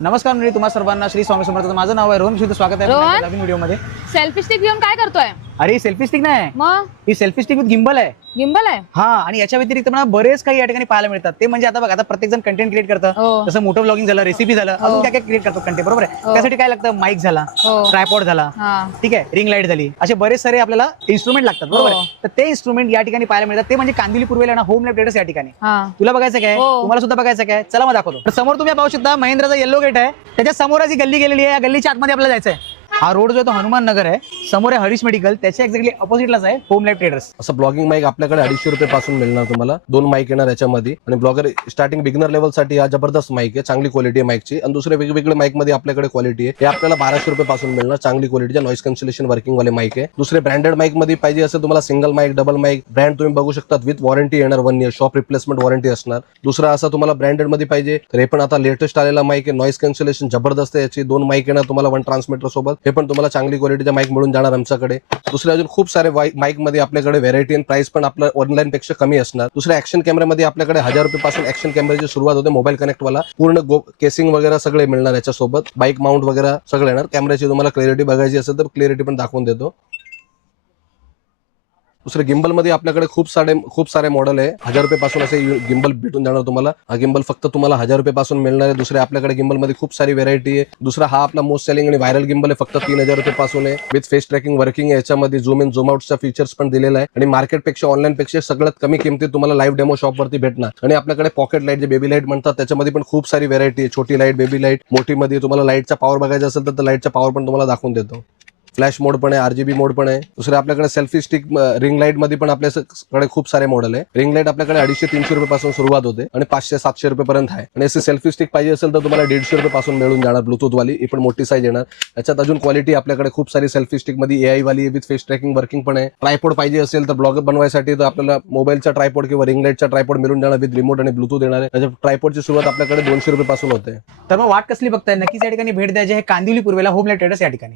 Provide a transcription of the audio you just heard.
नमस्कार मंडळी, तुम्हा सर्वांना श्री स्वामी समर्थ. माझं नाव आहे रोहन. शुद्ध स्वागत आहे नवीन व्हिडिओ मध्ये. सेल्फी स्टिक घेऊन काय करतोय? अरे सेल्फी स्टिक नाही, मग ही सेल्फी स्टिक विथ गिम्बल आहे. गिम्बल आहे. हा, आणि याच्या व्यतिरिक्त मला बरेच काही या ठिकाणी पाहायला मिळतात. ते म्हणजे आता बघा, आता प्रत्येक जण कंटेंट क्रिएट करतं. हो. जसं मोटो ब्लॉगिंग झालं, रेसिपी झालं, अजून काय काय क्रिएट करतो कंटेंट, बरोबर आहे. त्यासाठी काय लागतं? माईक झाला, हो. ट्रायपॉड झाला, हा. ठीक आहे, रिंग लाईट झाली, असे बरेच सारे आपल्याला इन्स्ट्रुमेंट लागतात, बरोबर आहे. तर ते इन्स्ट्रुमेंट या ठिकाणी पाहायला मिळतात. ते म्हणजे कांदिवली पूर्वेला ना होम लॅब ट्रेडर्स या ठिकाणी. हा. तुला बघायचं काय? हो. तुम्हाला सुद्धा बघायचं काय? चला मग दाखवतो. तर समोर तुम्ही पाहू शकता महिंद्राचा येलो गेट आहे. त्याच्या समोरच ही गल्ली गेलेली आहे. या गल्लीच्या आतमध्ये आपल्याला जायचं आहे. हा रोड जो आहे तो हनुमान नगर आहे. समोर आहे हरीश मेडिकल, त्याच्या एक्झॅक्टली अपोजिटलाच आहे होम लाईफ ट्रेडर्स. असं ब्लॉगिंग माईक आपल्याकडे 250 रुपये पासून मिळणार तुम्हाला. 2 माईक येणार याच्यामध्ये. आणि ब्लॉगर स्टार्टिंग बिगनर लेवल साठी हा जबरदस्त माईक आहे, चांगली क्वालिटी आहे माईकची. आणि दुसरे वेगवेगळे माईक मध्ये आपल्याकडे क्वालिटी आहे. हे आपल्याला 1200 रुपये पासून मिळणार, चांगली क्वालिटीच्या नॉइस कॅन्सलेशन वर्किंग वाले माईक आहे. दुसरे ब्रँडेड माईक मध्ये पाहिजे असेल तुम्हाला single mic, double mic, brand तुम्ही बघू शकता विथ वॉरंटी येणार, 1 इयर शॉप रिप्लेसमेंट वॉरंटी असणार. दुसरा असा तुम्हाला ब्रँडेड मध्ये पाहिजे तर हे पण आता लेटेस्ट आलेला माईक आहे. नॉइस कॅन्सलेशन जबरदस्त आहे याची. 2 माईक येणार तुम्हाला 1 ट्रान्समीटर सोबत. हे पण तुम्हाला चांगली क्वालिटीच्या माईक मिळून जाणार आमच्याकडे. दुसरे अजून खूप सारे माईक मध्ये आपल्याकडे व्हेरायटी आणि प्राइस पण आपल्या ऑनलाईन पेक्षा कमी असणार. दुसऱ्या ऍक्शन कॅमेरामध्ये आपल्याकडे 1000 रुपये पासून ऍक्शन कॅमेराची सुरुवात होते. मोबाईल कनेक्ट वाला पूर्ण केसिंग वगैरे सगळे मिळणार याच्यासोबत. बाईक माउंट वगैरे सगळे येणार. कॅमेराची तुम्हाला क्लॅरिटी बघायची असेल तर क्लॅरिटी पण दाखवून देतो. दुसरे गिम्बल मध्ये आपल्याकडे खूप सारे मॉडेल आहे. 1000 रुपये पासून असे गिम्बल भेटून जाणार तुम्हाला. हा गिम्बल फक्त तुम्हाला 1000 रुपये पासून मिळणार आहे. दुसरे आपल्याकडे गिम्बल मध्ये खूप सारी व्हेरायटी आहे. दुसरा हा आपला मोस्ट सेलिंग आणि व्हायरल गिम्बल आहे, फक्त 3000 रुपये पासून आहे. विथ फेस ट्रॅकिंग वर्किंग आहे. याच्यामध्ये झूम इन झूम आउटचा फीचर्स पण दिलेला आहे. आणि मार्केटपेक्षा ऑनलाईन पेक्षा सगळ्यात कमी किमतीत तुम्हाला लाईव्ह डेमो शॉप वरती भेटणार. आणि आपल्याकडे पॉकेट लाईट जे बेबी लाईट म्हणतात त्याच्यामध्ये पण खूप सारी व्हेरायटी आहे. छोटी लाईट, बेबी लाईट, मोठी मध्ये. तुम्हाला लाईटचा पॉवर बघायचा असेल तर लाईटचा पॉवर पण तुम्हाला दाखवून देतो. फ्लॅश मोड पण आहे, RGB मोड पण आहे. दुसरे आपल्याकडे सेल्फी स्टिक रिंग लाईट मध्ये पण आपल्याकडे खूप सारे मॉडेल आहे. रिंग लाईट आपल्याकडे 250-300 रुपये पासून सुरुवात होते आणि 500-700 रुपये पर्यंत आहे. आणि असे सेल्फी स्टिक पाहिजे असेल तर तुम्हाला 150 रुपये पासून मिळून जाणार ब्लूटूथ वाली. ही पण मोठी साईज येणार. याच्यात अजून क्वालिटी आपल्याकडे खूप सारी सेल्फी स्टिक मध्ये AI वाली विथ फेस ट्रॅकिंग वर्किंग पण आहे. ट्रायपॉड पाहिजे असेल तर ब्लॉग बनवायसाठी तर आपल्याला मोबाईलचा ट्रायपॉड किंवा रिंग लाईटचा ट्रायपॉड मिळून जाणार विथ रिमोट आणि ब्लूटूथ येणार आहे. त्याच्या ट्रायपॉडची सुरुवात आपल्याकडे 200 रुपये पासून होते. तर मग वाट कसली बघताय? नक्कीच या ठिकाणी भेट द्यायची आहे कांदिवली पूर्वेला होम लाईफ ट्रेडर्स या ठिकाणी.